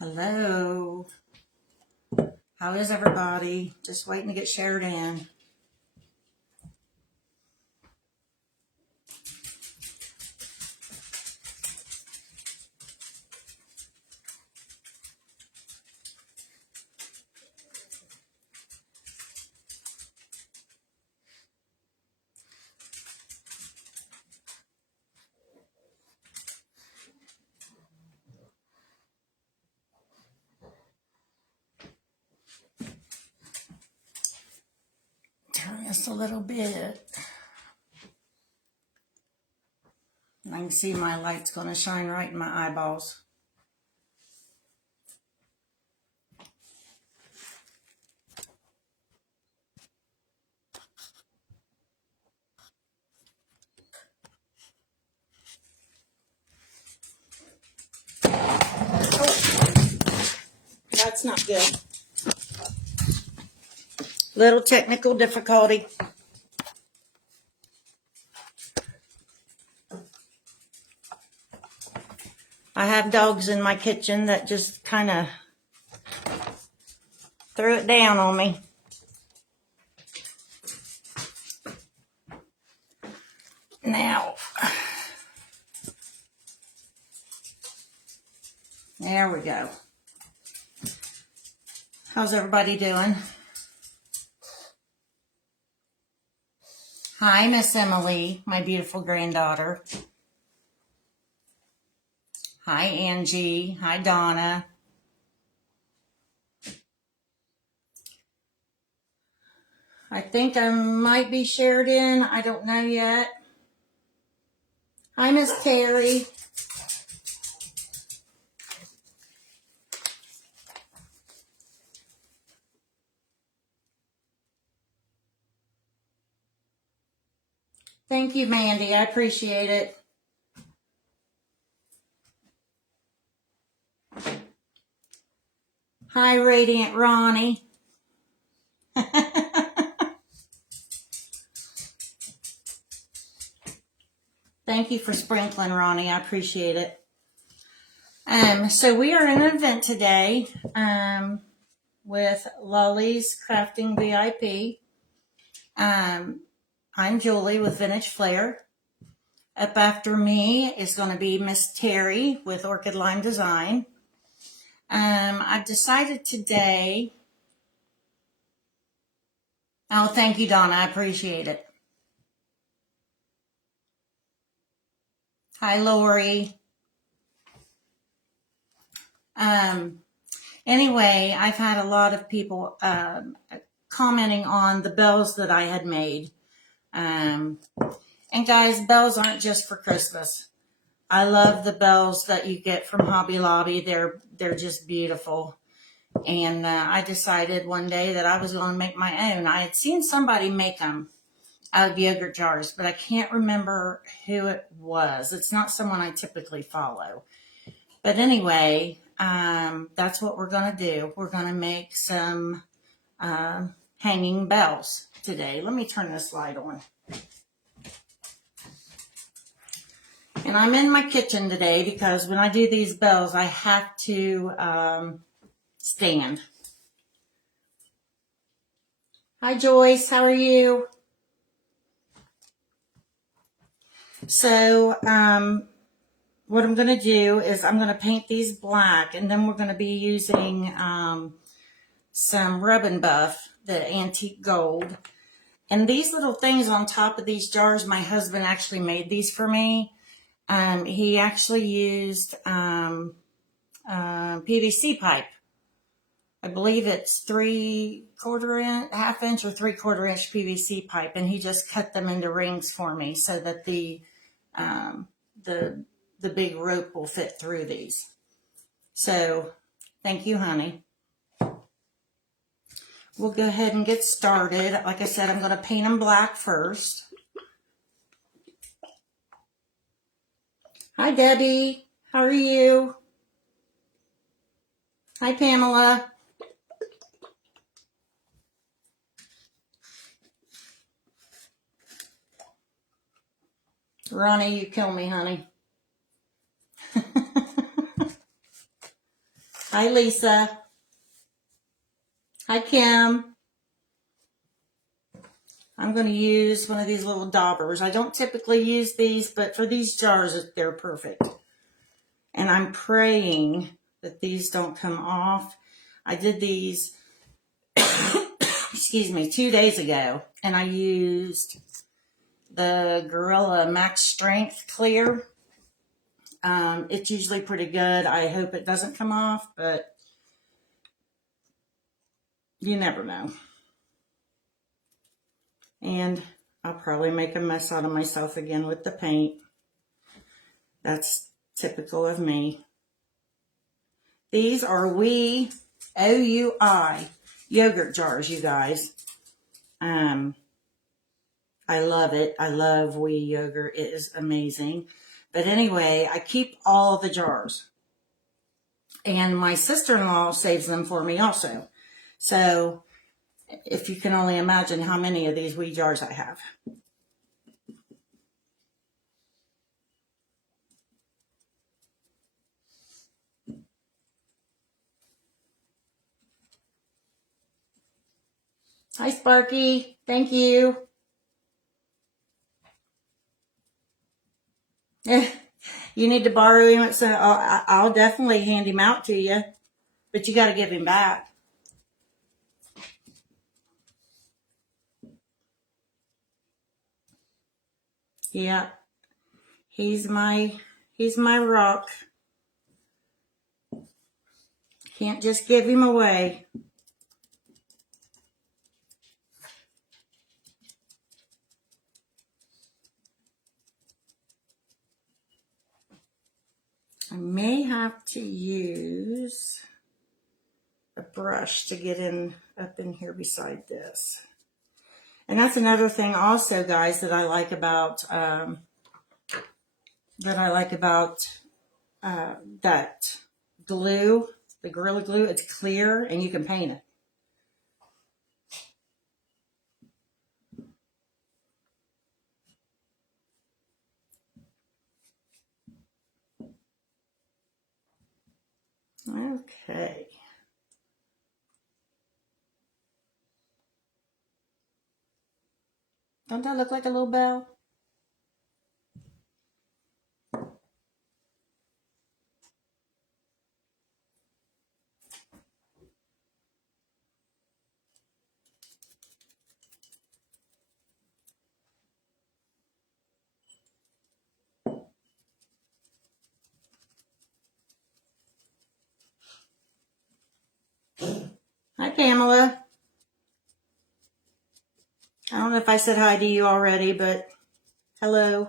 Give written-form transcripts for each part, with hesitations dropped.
Hello. How is everybody? Just waiting to get shared in. Turn this a little bit. I can see my light's going to shine right in my eyeballs. That's not good. Little technical difficulty. I have dogs in my kitchen that just kind of threw it down on me. Now, there we go. How's everybody doing? Hi, Miss Emily, my beautiful granddaughter. Hi, Angie. Hi, Donna. I think I might be shared in. I don't know yet. Hi, Miss Terry. Thank you, Mandy. I appreciate it. Hi, Radiant Ronnie. Thank you for sprinkling, Ronnie. I appreciate it. So we are in an event today with Lolly's Crafting VIP. I'm Julie with Vintage Flair. Up after me is going to be Miss Terry with Orchid Line Design. I've decided today. Oh, thank you, Donna. I appreciate it. Hi, Lori. Anyway, I've had a lot of people commenting on the bells that I had made. And guys, bells aren't just for Christmas. I love the bells that you get from Hobby Lobby. They're just beautiful. And I decided one day that I was going to make my own. I had seen somebody make them out of yogurt jars, but I can't remember who it was. It's not someone I typically follow. But anyway, that's what we're going to do. We're going to make some hanging bells today. Let me turn this light on. And I'm in my kitchen today because when I do these bells, I have to stand. Hi, Joyce. How are you? So, what I'm going to do is I'm going to paint these black, and then we're going to be using some Rub and Buff, the antique gold. And these little things on top of these jars, my husband actually made these for me. He actually used PVC pipe. I believe it's 3/4 inch, half inch or 3/4 inch PVC pipe, and he just cut them into rings for me so that the big rope will fit through these. So, thank you, honey. We'll go ahead and get started. Like I said, I'm going to paint them black first. Hi, Debbie. How are you? Hi, Pamela. Ronnie, you kill me, honey. Hi, Lisa. Hi, Kim. I'm going to use one of these little daubers. I don't typically use these, but for these jars, they're perfect. And I'm praying that these don't come off. I did these, excuse me, 2 days ago, and I used the Gorilla Max Strength Clear. It's usually pretty good. I hope it doesn't come off, but you never know. And I'll probably make a mess out of myself again with the paint. That's typical of me. These are OUI yogurt jars, you guys. I love it. I love OUI yogurt. It is amazing. But anyway, I keep all the jars. And my sister-in-law saves them for me also. So if you can only imagine how many of these OUI jars I have. Hi, Sparky. Thank you. You need to borrow him, so I'll definitely hand him out to you. But you got to give him back. Yeah, he's my rock. Can't just give him away. I may have to use a brush to get in up in here beside this. And that's another thing also, guys, that I like about that glue, the Gorilla Glue. It's clear and you can paint it. Okay. Don't that look like a little bell? Hi, Pamela. I don't know if I said hi to you already, but hello.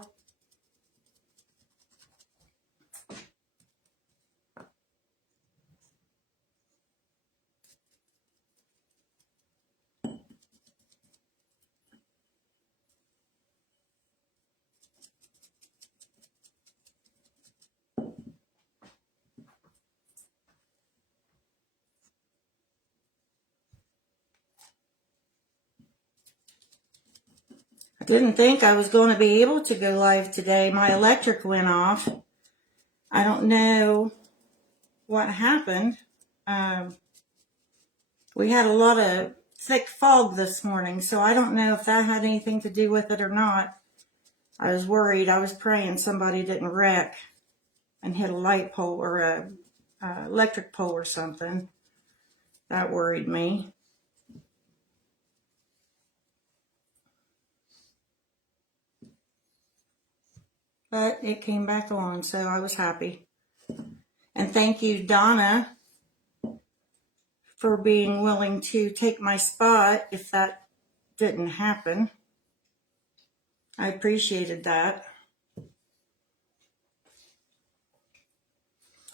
I didn't think I was going to be able to go live today. My electric went off. I don't know what happened. We had a lot of thick fog this morning, so I don't know if that had anything to do with it or not. I was worried. I was praying somebody didn't wreck and hit a light pole or a electric pole or something. That worried me. But it came back on, so I was happy. And thank you, Donna, for being willing to take my spot if that didn't happen. I appreciated that.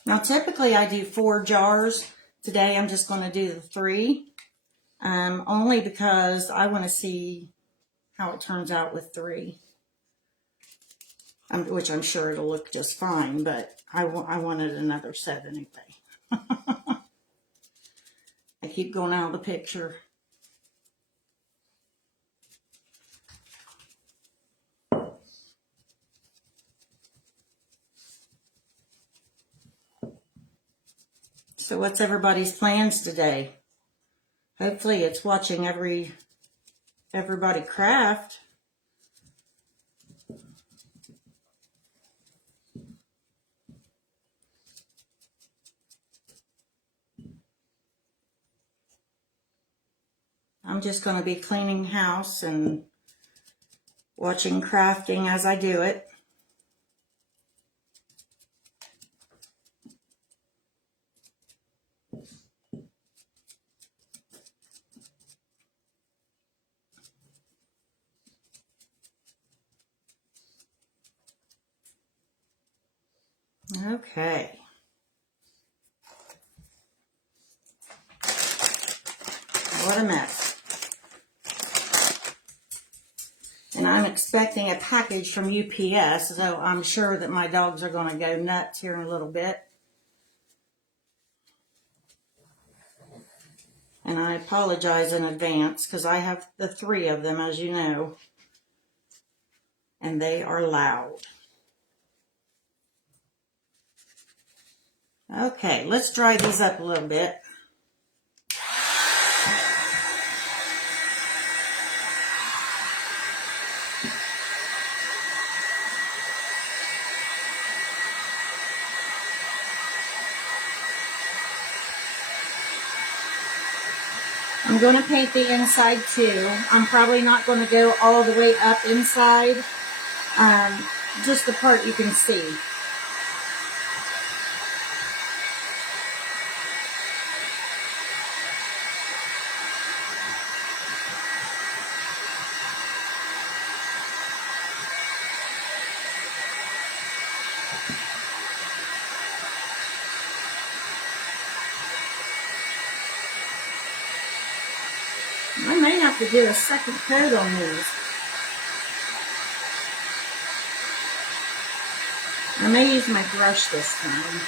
Now, typically I do 4 jars. Today I'm just going to do the 3, only because I want to see how it turns out with 3. Which I'm sure it'll look just fine, but I wanted another set anyway. I keep going out of the picture. So what's everybody's plans today? Hopefully it's watching everybody craft. I'm just going to be cleaning house and watching crafting as I do it. Okay. What a mess. And I'm expecting a package from UPS, so I'm sure that my dogs are going to go nuts here in a little bit. And I apologize in advance because I have the 3 of them, as you know, and they are loud. Okay, let's dry these up a little bit. I'm going to paint the inside too. I'm probably not going to go all the way up inside, just the part you can see. I may have to do a second coat on these. I may use my brush this time.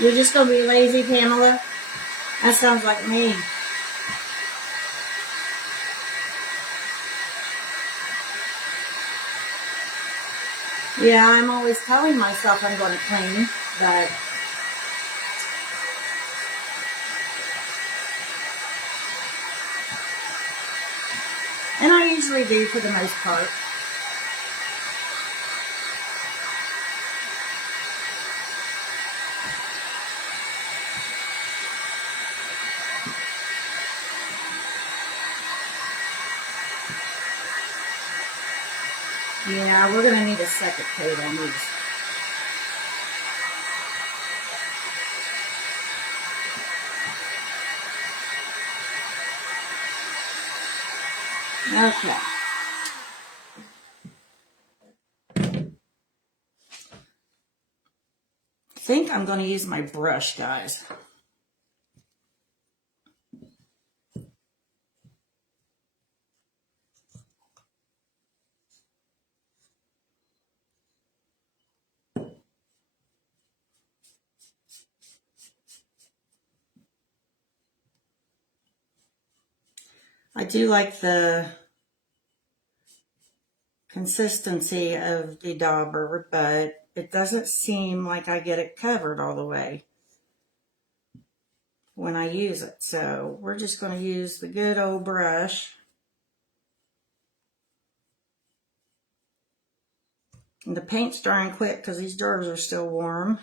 You're just going to be lazy, Pamela? That sounds like me. Yeah, I'm always telling myself I'm going to clean, but and I usually do for the most part. Yeah, we're going to need a second coat on these. Okay. I think I'm going to use my brush, guys. I do like the consistency of the dauber, but it doesn't seem like I get it covered all the way when I use it. So we're just going to use the good old brush. And the paint's drying quick because these jars are still warm.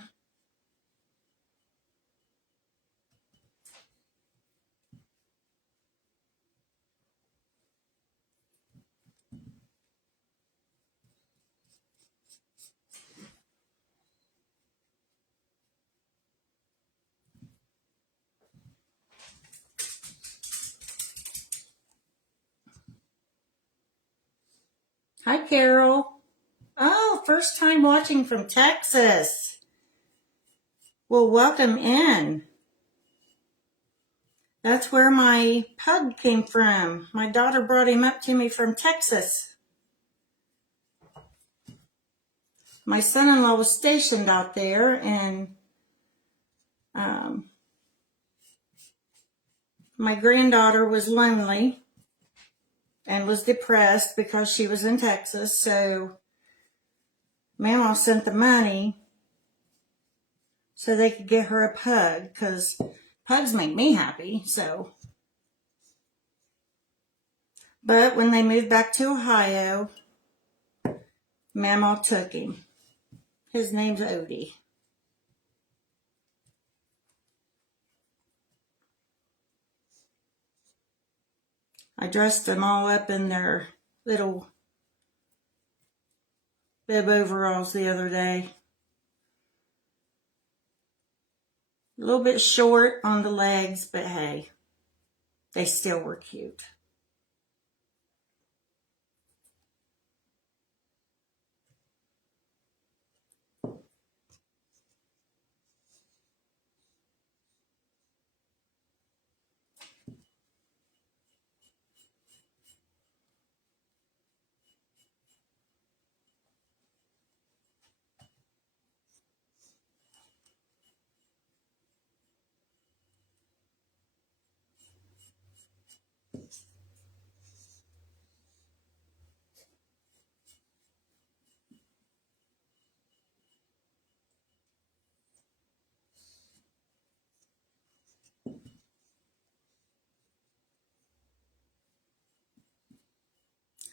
Hi, Carol. Oh, first time watching from Texas. Well, welcome in. That's where my pug came from. My daughter brought him up to me from Texas. My son-in-law was stationed out there, and Um, my granddaughter was lonely and was depressed because she was in Texas, so Mama sent the money so they could get her a pug, because pugs make me happy. So, but when they moved back to Ohio, Mama took him. His name's Odie. I dressed them all up in their little bib overalls the other day. A little bit short on the legs, but hey, they still were cute.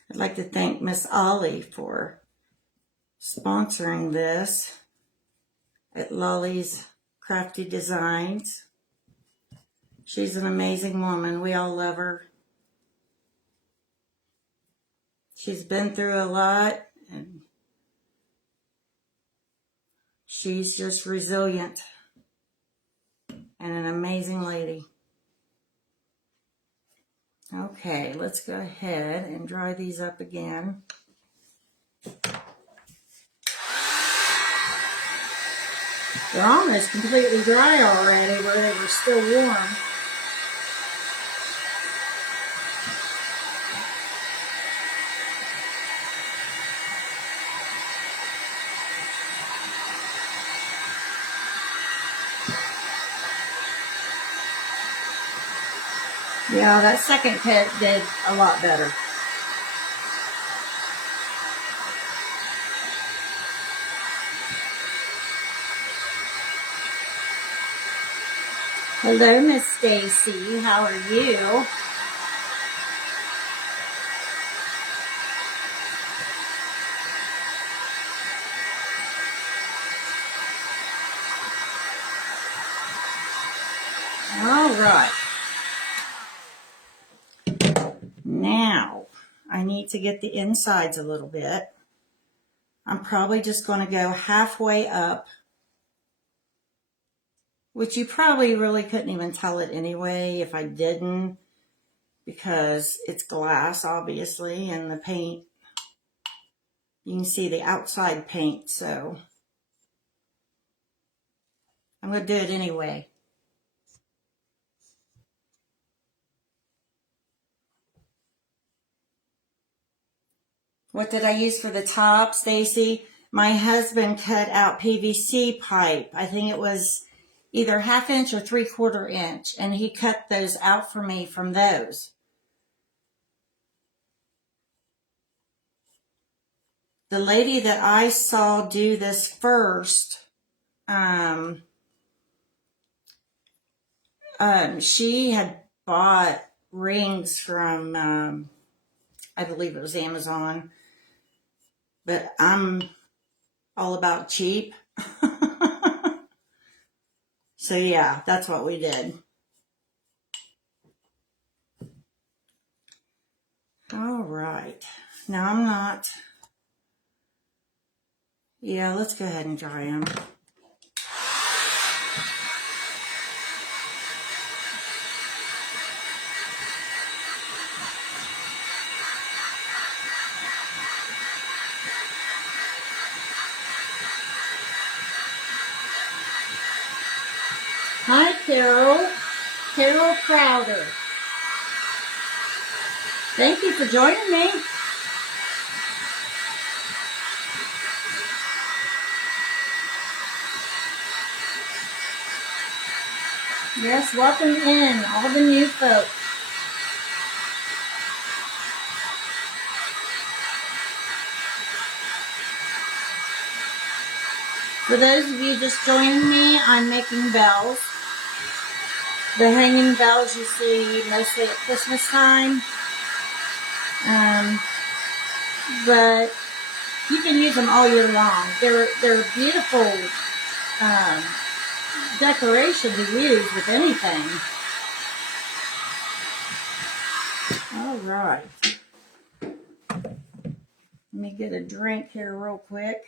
I'd like to thank Miss Ollie for sponsoring this at Lolly's Crafty Designs. She's an amazing woman. We all love her. She's been through a lot, and she's just resilient and an amazing lady. Okay, let's go ahead and dry these up again. They're almost completely dry already where they were still warm. Yeah, that second pit did a lot better. Hello, Miss Stacy. How are you? All right. Now, I need to get the insides a little bit. I'm probably just going to go halfway up, which you probably really couldn't even tell it anyway if I didn't, because it's glass, obviously, and the paint, you can see the outside paint, so I'm going to do it anyway. What did I use for the top, Stacy? My husband cut out PVC pipe. I think it was either 1/2 inch or 3/4 inch, and he cut those out for me from those. The lady that I saw do this first, she had bought rings from, I believe it was Amazon, but I'm all about cheap. So yeah, that's what we did. All right. Now I'm not. Yeah, let's go ahead and dry them. Hi, Carol. Carol Crowder. Thank you for joining me. Yes, welcome in all the new folks. For those of you just joining me, I'm making bells. The hanging bells you see mostly at Christmas time. But you can use them all year long. They're beautiful decoration to use with anything. All right. Let me get a drink here real quick.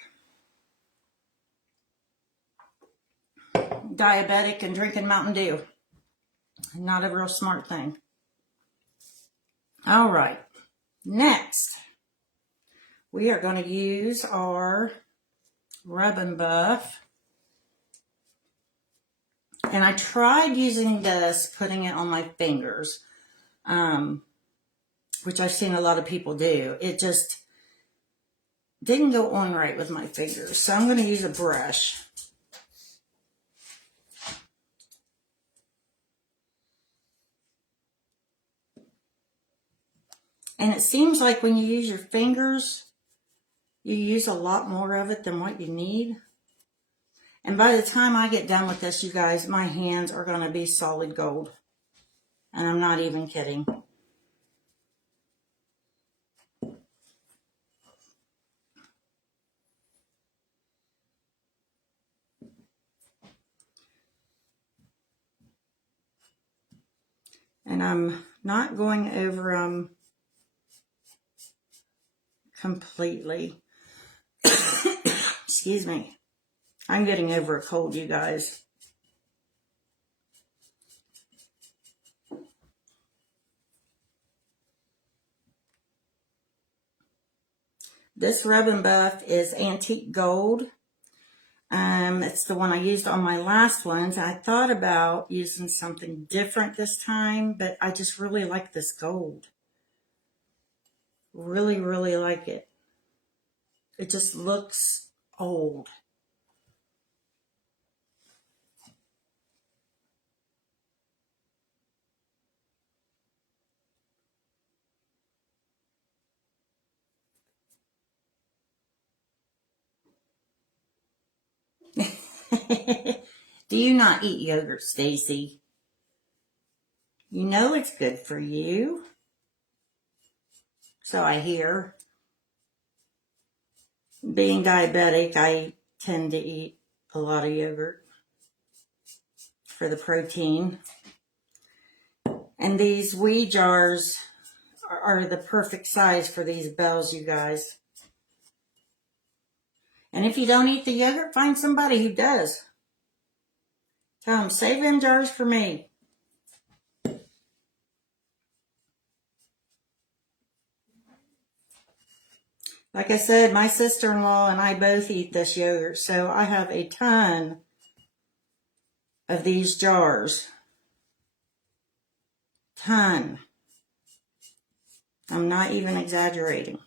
Diabetic and drinking Mountain Dew. Not a real smart thing. All right. Next, we are going to use our Rub and Buff. And I tried using this, putting it on my fingers, which I've seen a lot of people do. It just didn't go on right with my fingers. So I'm going to use a brush. And it seems like when you use your fingers, you use a lot more of it than what you need. And by the time I get done with this, you guys, my hands are going to be solid gold. And I'm not even kidding. And I'm not going over them completely. Excuse me. I'm getting over a cold, you guys. This Rub and Buff is antique gold. It's the one I used on my last ones. I thought about using something different this time, but I just really like this gold. Really, really like it. It just looks old. Do you not eat yogurt, Stacy? You know it's good for you. So I hear. Being diabetic, I tend to eat a lot of yogurt for the protein. And these wee jars are the perfect size for these bells, you guys. And if you don't eat the yogurt, find somebody who does. Tell them, save them jars for me. Like I said, my sister-in-law and I both eat this yogurt, so I have a ton of these jars. Ton. I'm not even exaggerating.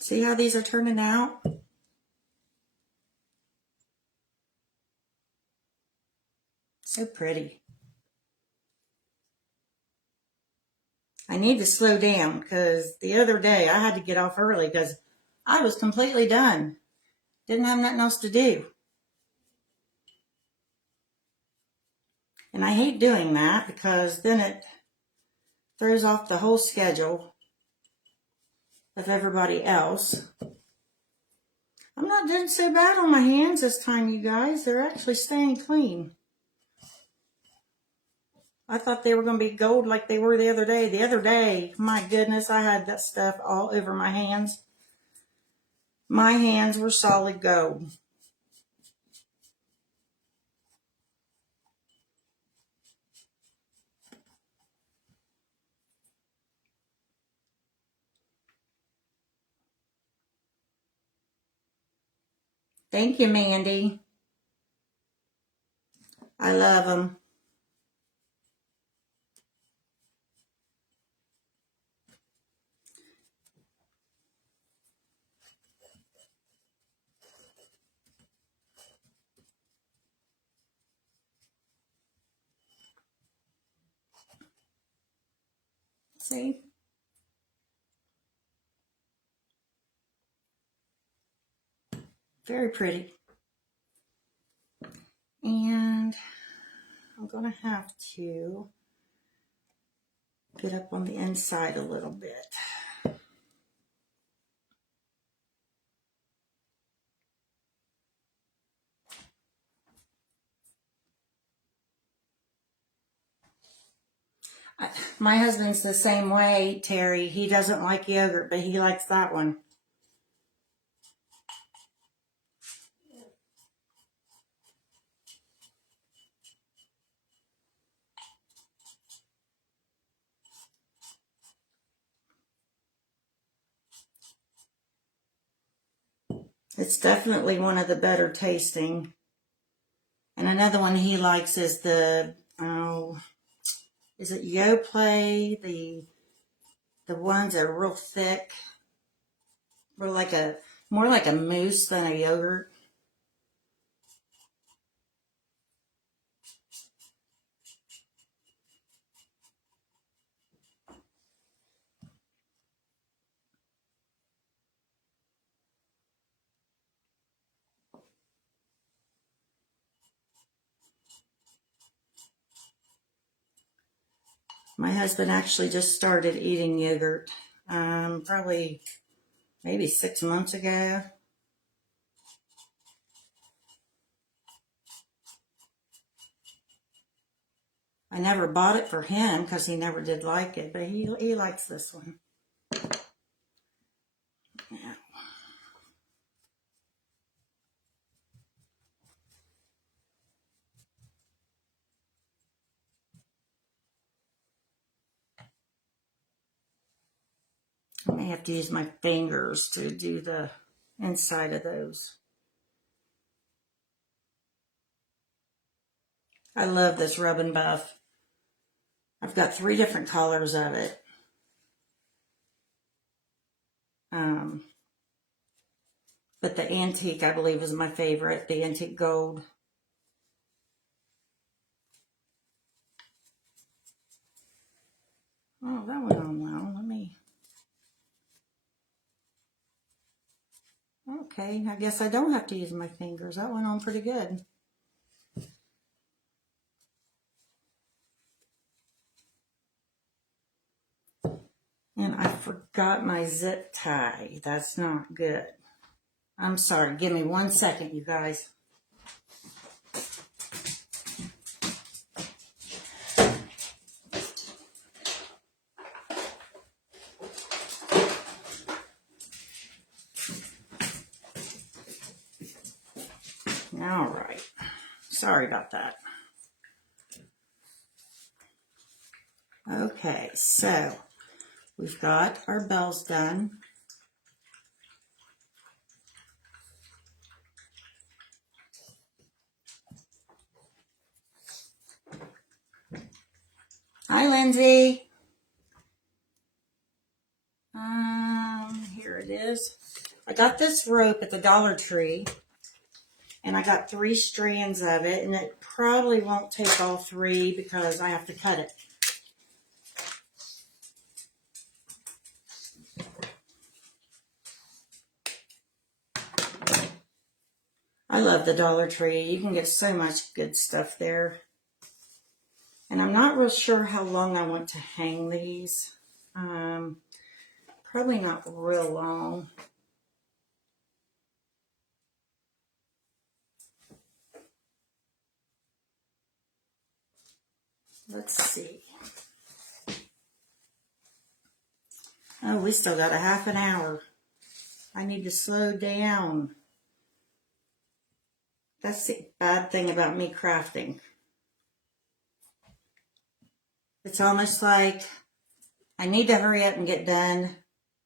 See how these are turning out? So pretty. I need to slow down because the other day I had to get off early because I was completely done. Didn't have nothing else to do. And I hate doing that because then it throws off the whole schedule of everybody else. I'm not doing so bad on my hands this time, you guys. They're actually staying clean. I thought they were going to be gold like they were the other day. The other day, my goodness, I had that stuff all over my hands. My hands were solid gold. Thank you, Mandy. I love them. See? Very pretty. And I'm going to have to get up on the inside a little bit. My husband's the same way, Terry. He doesn't like yogurt, but he likes that one. It's definitely one of the better tasting. And another one he likes is the, is it Yoplait? The ones that are real thick. More like a mousse than a yogurt. My husband actually just started eating yogurt, probably maybe 6 months ago. I never bought it for him because he never did like it, but he likes this one. Yeah. I may have to use my fingers to do the inside of those. I love this Rub and Buff. I've got 3 different colors of it. But the antique, I believe, is my favorite, the antique gold. Oh, that went on well. Let me... Okay, I guess I don't have to use my fingers. That went on pretty good. And I forgot my zip tie. That's not good. I'm sorry. Give me 1 second, you guys. All right. Sorry about that. Okay, so we've got our bells done. Hi, Lindsay. Here it is. I got this rope at the Dollar Tree, and I got 3 strands of it, and it probably won't take all 3 because I have to cut it. I love the Dollar Tree. You can get so much good stuff there. And I'm not real sure how long I want to hang these. Probably not real long. Let's see. Oh, we still got a half an hour. I need to slow down. That's the bad thing about me crafting. It's almost like I need to hurry up and get done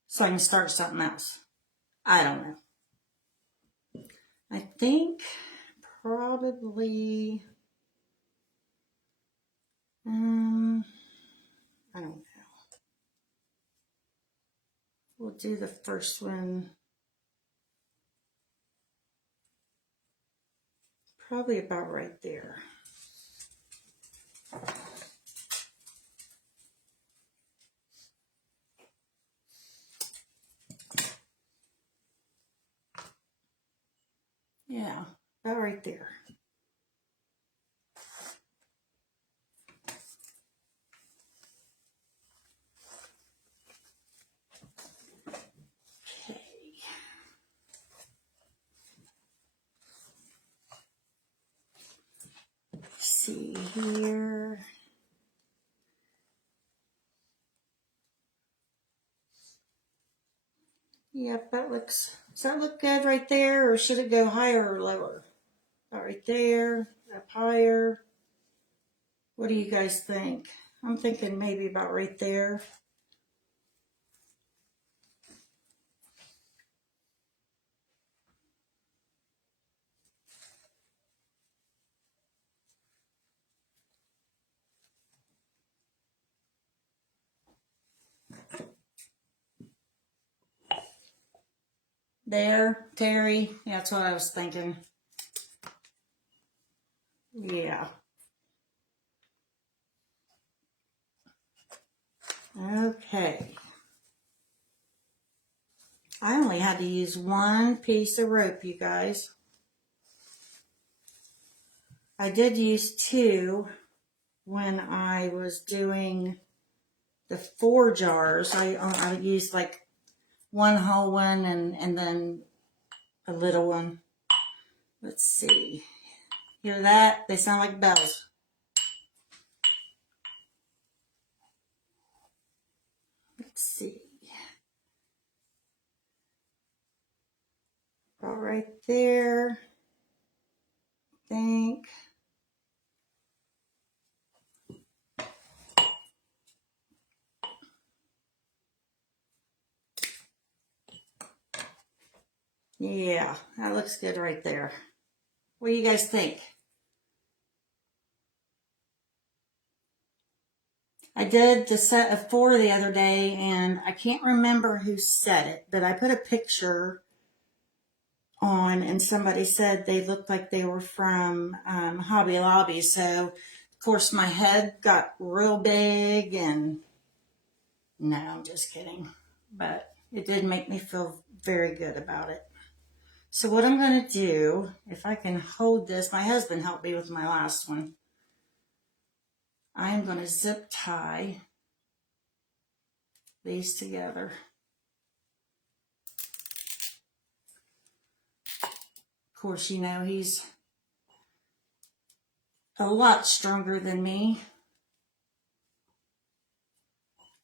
so I can start something else. I don't know. I think probably, I don't know. We'll do the first one probably about right there. Yeah, about right there. Okay. Let's see here. Yep, that looks, does that look good right there, or should it go higher or lower? About right there, up higher. What do you guys think? I'm thinking maybe about right there. There, Terry. Yeah, that's what I was thinking. Yeah. Okay. I only had to use one piece of rope, you guys. I did use two when I was doing the 4 jars. I used like one whole one and then a little one. Let's see. Hear that? They sound like bells. Let's see. About right there. I think. Yeah, that looks good right there. What do you guys think? I did the set of 4 the other day, and I can't remember who said it, but I put a picture on, and somebody said they looked like they were from Hobby Lobby. So, of course, my head got real big, and no, I'm just kidding. But it did make me feel very good about it. So what I'm going to do, if I can hold this, my husband helped me with my last one. I am going to zip tie these together. Of course, you know, he's a lot stronger than me,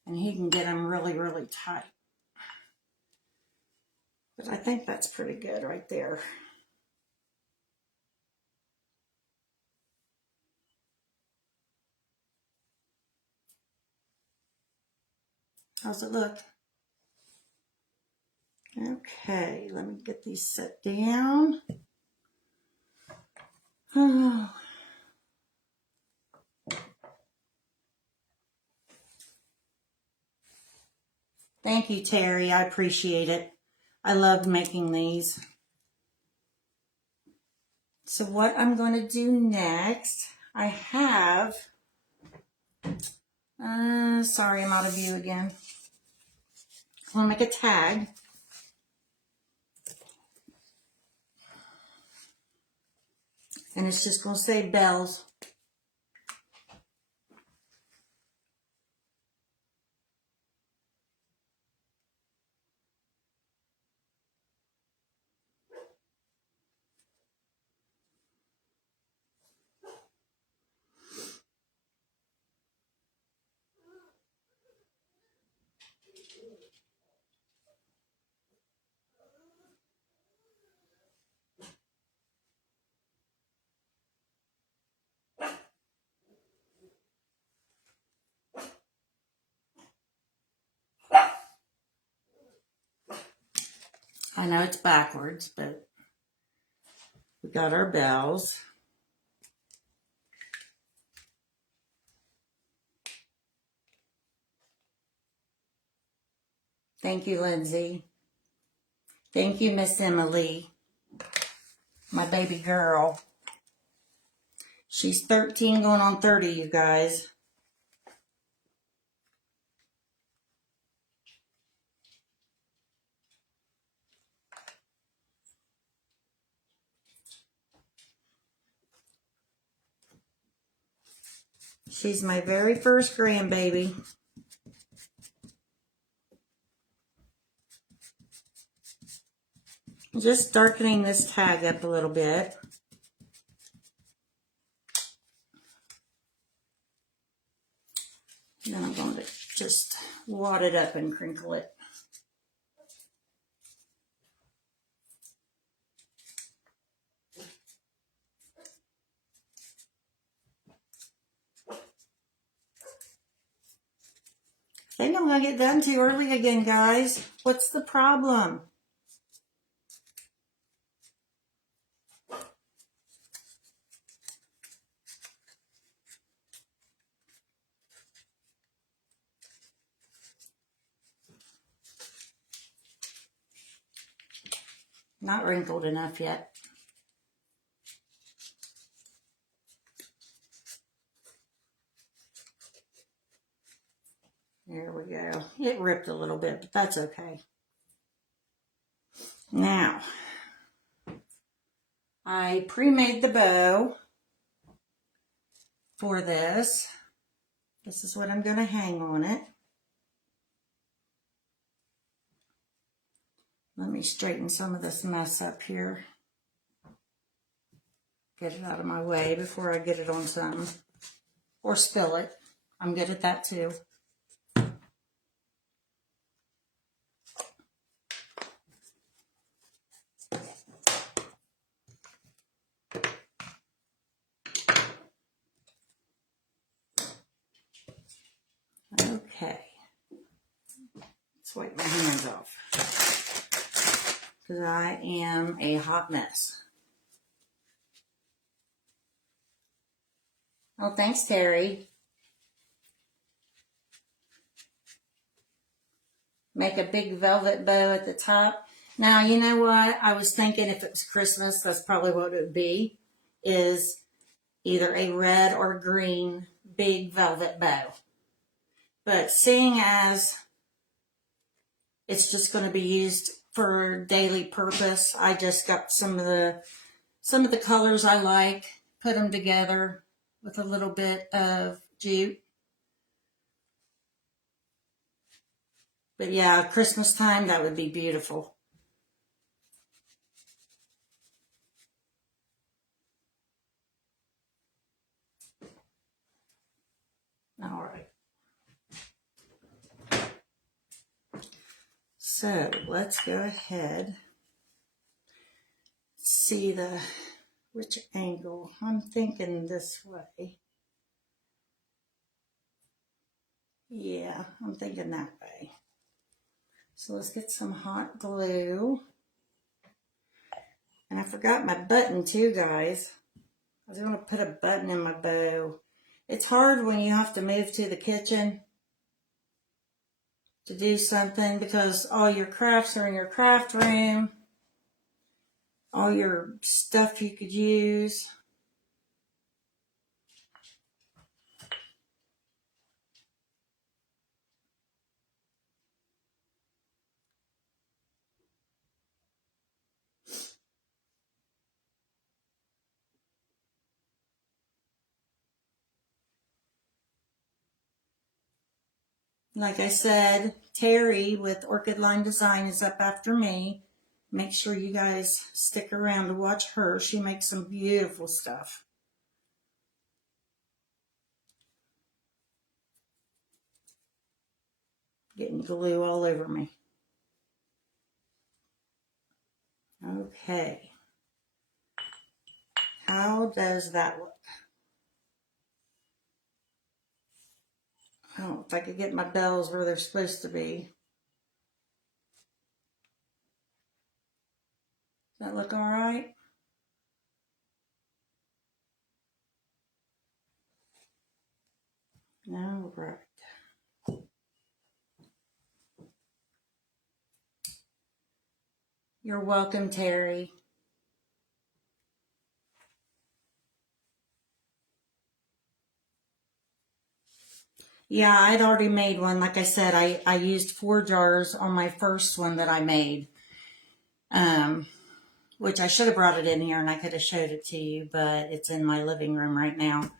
and he can get them really, really tight. But I think that's pretty good right there. How's it look? Okay, let me get these set down. Oh. Thank you, Terry. I appreciate it. I love making these. So what I'm going to do next, I have, sorry, I'm out of view again. I'm going to make a tag. And it's just going to say bells. I know it's backwards, but we got our bells. Thank you, Lindsay. Thank you, Miss Emily, my baby girl. She's 13 going on 30, you guys. She's my very first grandbaby. Just darkening this tag up a little bit. Then I'm going to just wad it up and crinkle it. I think I'm going to get done too early again, guys. What's the problem? Not wrinkled enough yet. There we go. It ripped a little bit, but that's okay. Now, I pre-made the bow for this. This is what I'm going to hang on it. Let me straighten some of this mess up here. Get it out of my way before I get it on something. Or spill it. I'm good at that too. Okay. Let's wipe my hands off. Because I am a hot mess. Oh, thanks, Terry. Make a big velvet bow at the top. Now, you know what? I was thinking if it was Christmas, that's probably what it would be, is either a red or green big velvet bow. But seeing as it's just going to be used for daily purpose, I just got some of the colors I like, put them together with a little bit of jute. But yeah, Christmas time, that would be beautiful. All right. So let's go ahead. See which angle. I'm thinking this way. Yeah, I'm thinking that way. So let's get some hot glue. And I forgot my button too, guys. I was going to put a button in my bow. It's hard when you have to move to the kitchen to do something because all your crafts are in your craft room. All your stuff you could use. Like I said, Terry with Orchid Line Design is up after me. Make sure you guys stick around to watch her. She makes some beautiful stuff. Getting glue all over me. Okay. How does that look? Oh, if I could get my bells where they're supposed to be. Does that look all right? All right. You're welcome, Terry. Yeah, I'd already made one. Like I said, I used 4 jars on my first one that I made. Which I should have brought it in here and I could have showed it to you, but it's in my living room right now.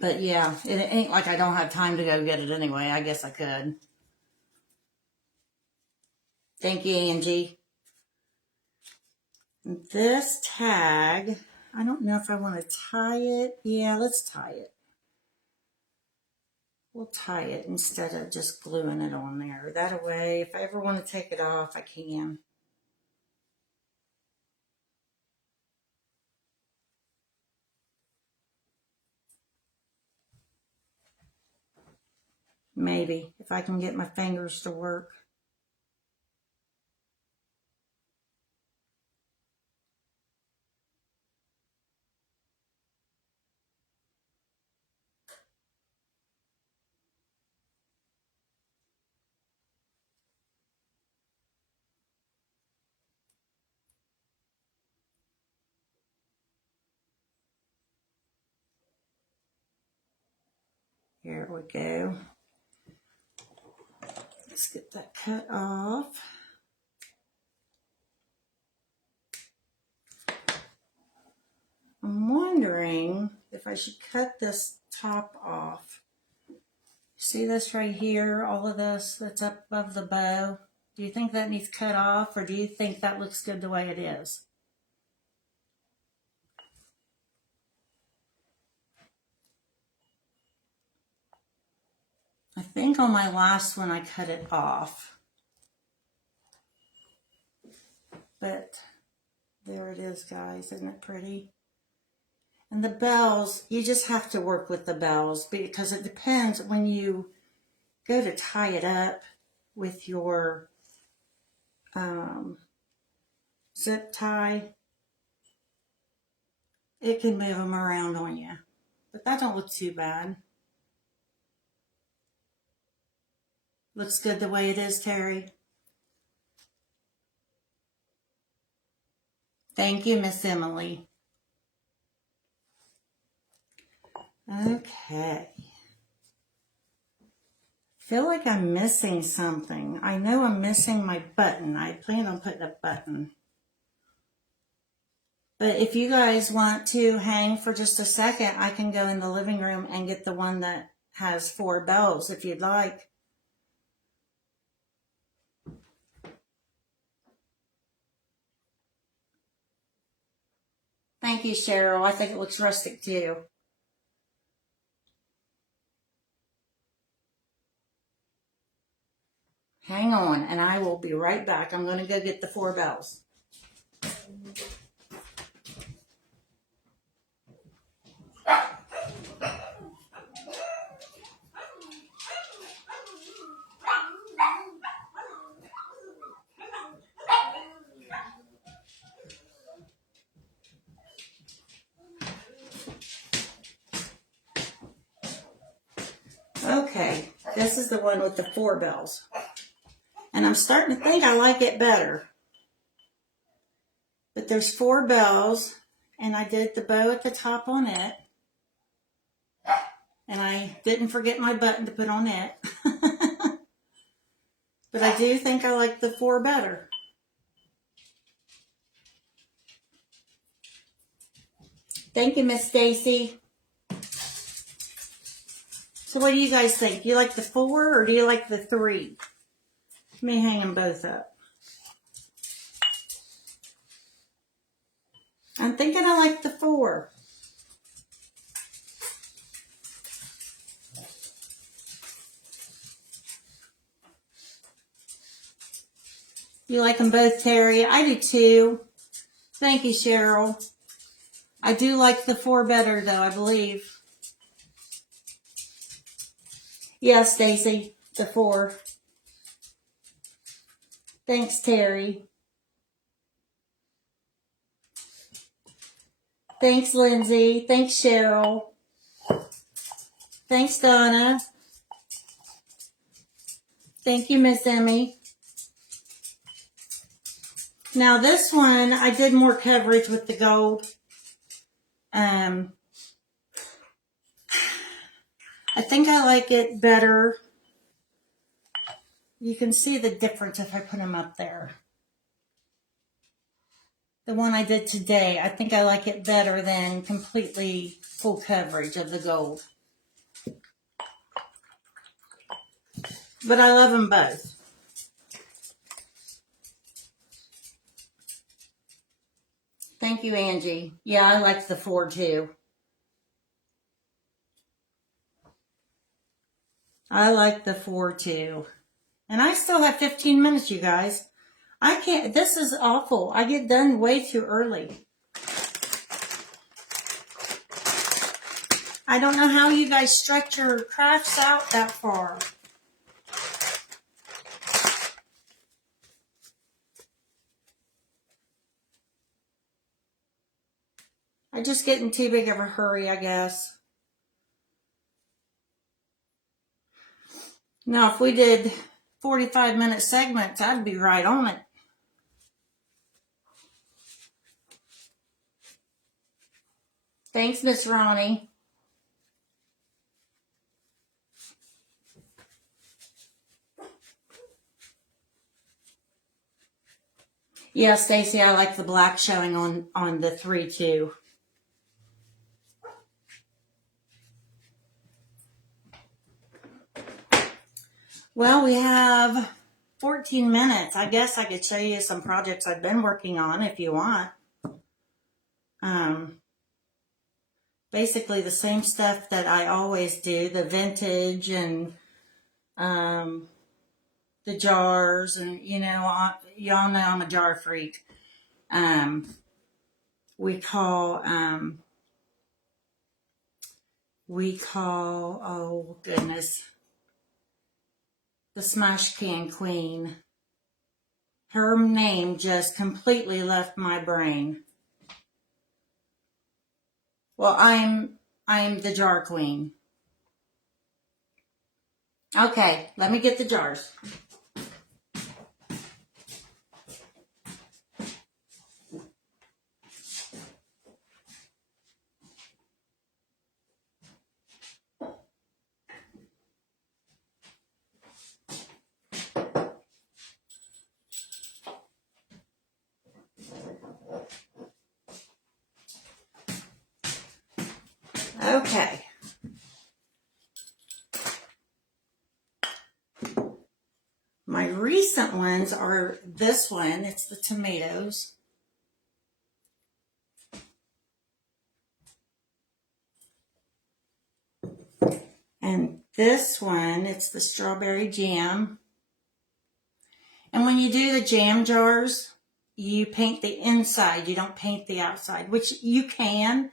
But yeah, it ain't like I don't have time to go get it anyway. I guess I could. Thank you, Angie. This tag, I don't know if I want to tie it. Yeah, let's tie it. We'll tie it instead of just gluing it on there. That way, if I ever want to take it off, I can. Maybe, if I can get my fingers to work. Here we go. Let's get that cut off. I'm wondering if I should cut this top off. See this right here, all of this that's up above the bow? Do you think that needs cut off, or do you think that looks good the way it is? I think on my last one I cut it off. But there it is, guys. Isn't it pretty? And the bells, you just have to work with the bells because it depends when you go to tie it up with your zip tie. It can move them around on you. But that don't look too bad. Looks good the way it is, Terry. Thank you, Miss Emily. Okay. Feel like I'm missing something. I know I'm missing my button. I planned on putting a button. But if you guys want to hang for just a second, I can go in the living room and get the one that has 4 bells if you'd like. Thank you, Cheryl. I think it looks rustic too. Hang on, and I will be right back. I'm going to go get the 4 bells. Okay, this is the one with the 4 bells. And I'm starting to think I like it better. But there's 4 bells, and I did the bow at the top on it. And I didn't forget my button to put on it. But I do think I like the 4 better. Thank you, Miss Stacy. So what do you guys think? Do you like the 4 or do you like the 3? Let me hang them both up. I'm thinking I like the 4. You like them both, Terry? I do too. Thank you, Cheryl. I do like the 4 better, though, I believe. Yes, Stacy, the 4. Thanks, Terry. Thanks, Lindsay. Thanks, Cheryl. Thanks, Donna. Thank you, Miss Emmy. Now, this one, I did more coverage with the gold. I think I like it better. You can see the difference if I put them up there. The one I did today, I think I like it better than completely full coverage of the gold. But I love them both. Thank you, Angie. Yeah, I like the 4 too. I like the 4 too. And I still have 15 minutes, you guys. I can't, this is awful. I get done way too early. I don't know how you guys stretch your crafts out that far. I just get in too big of a hurry, I guess. Now, if we did 45-minute segments, I'd be right on it. Thanks, Miss Ronnie. Yeah, Stacy, I like the black showing on the 3 too. Well, we have 14 minutes. I guess I could show you some projects I've been working on if you want. Basically the same stuff that I always do, the vintage and the jars, and you know, y'all know I'm a jar freak. We call, oh goodness, the Smash Can Queen. Her name just completely left my brain. Well, I'm the jar queen. Okay, let me get the jars. Okay. My recent ones are this one. It's the tomatoes. And this one, it's the strawberry jam. And when you do the jam jars, you paint the inside. You don't paint the outside, which you can.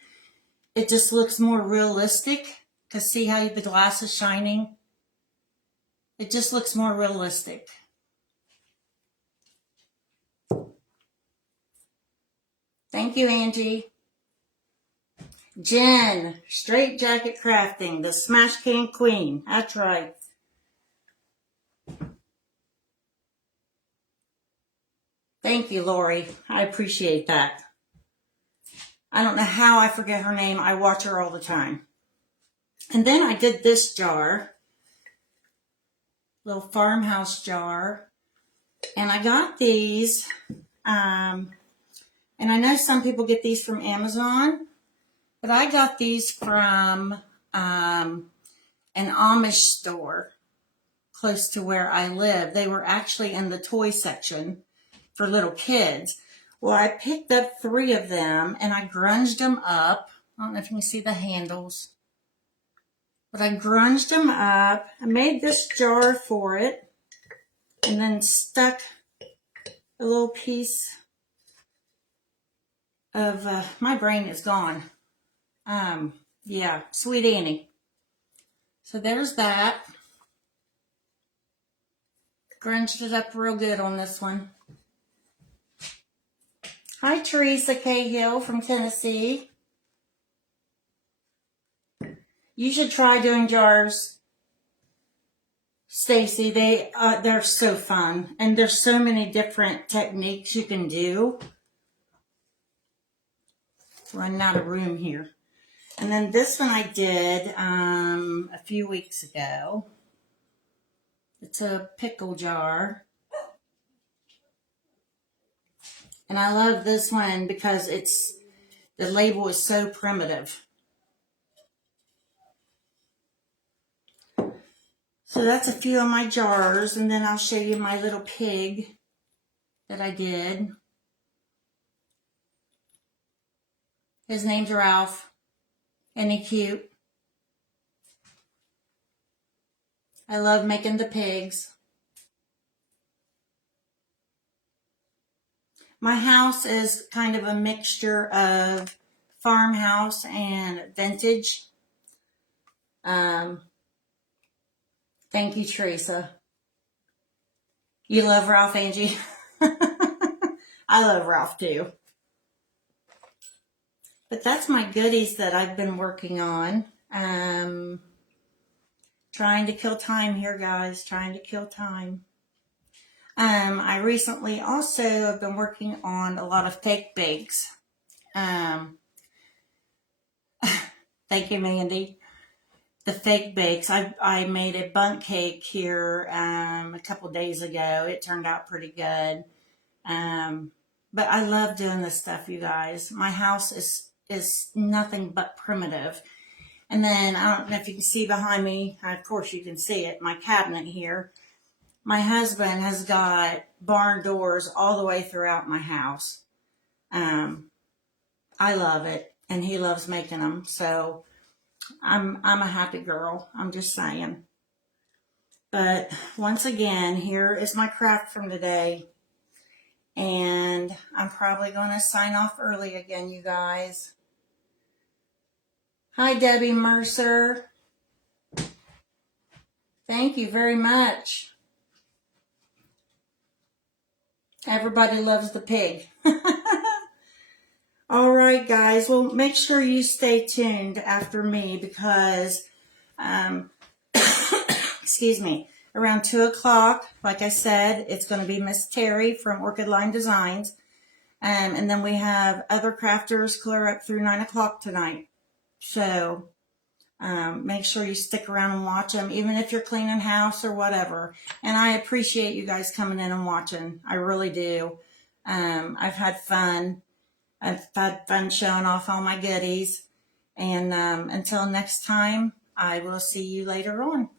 It just looks more realistic. Because see how the glass is shining? It just looks more realistic. Thank you, Angie. Jen, Straight Jacket Crafting, the Smash Can Queen. That's right. Thank you, Lori. I appreciate that. I don't know how I forget her name. I watch her all the time. And then I did this jar, little farmhouse jar. And I got these, and I know some people get these from Amazon, but I got these from an Amish store close to where I live. They were actually in the toy section for little kids. Well, I picked up 3 of them and I grunged them up. I don't know if you can see the handles, but I grunged them up. I made this jar for it and then stuck a little piece of, my brain is gone. Yeah, Sweet Annie. So there's that. Grunged it up real good on this one. Hi, Teresa Cahill from Tennessee. You should try doing jars, Stacy. They're so fun, and there's so many different techniques you can do. Running out of room here. And then this one I did a few weeks ago. It's a pickle jar. And I love this one because the label is so primitive. So that's a few of my jars, and then I'll show you my little pig that I did. His name's Ralph. Isn't he cute? I love making the pigs. My house is kind of a mixture of farmhouse and vintage. Thank you, Teresa. You love Ralph, Angie? I love Ralph too. But that's my goodies that I've been working on. Trying to kill time here, guys. Trying to kill time. I recently also have been working on a lot of fake bakes. Thank you, Mandy. The fake bakes. I made a bundt cake here a couple days ago. It turned out pretty good. But I love doing this stuff, you guys. My house is nothing but primitive. And then, I don't know if you can see behind me, of course you can see it, my cabinet here. My husband has got barn doors all the way throughout my house. I love it, and he loves making them. So I'm a happy girl. I'm just saying. But once again, here is my craft from today. And I'm probably going to sign off early again, you guys. Hi, Debbie Mercer. Thank you very much. Everybody loves the pig. All right, guys. Well, make sure you stay tuned after me because, excuse me, around 2 o'clock, like I said, it's going to be Miss Terry from Orchid Line Designs. And then we have other crafters clear up through 9 o'clock tonight. So make sure you stick around and watch them, even if you're cleaning house or whatever. And I appreciate you guys coming in and watching. I really do. I've had fun. I've had fun showing off all my goodies. And until next time, I will see you later on.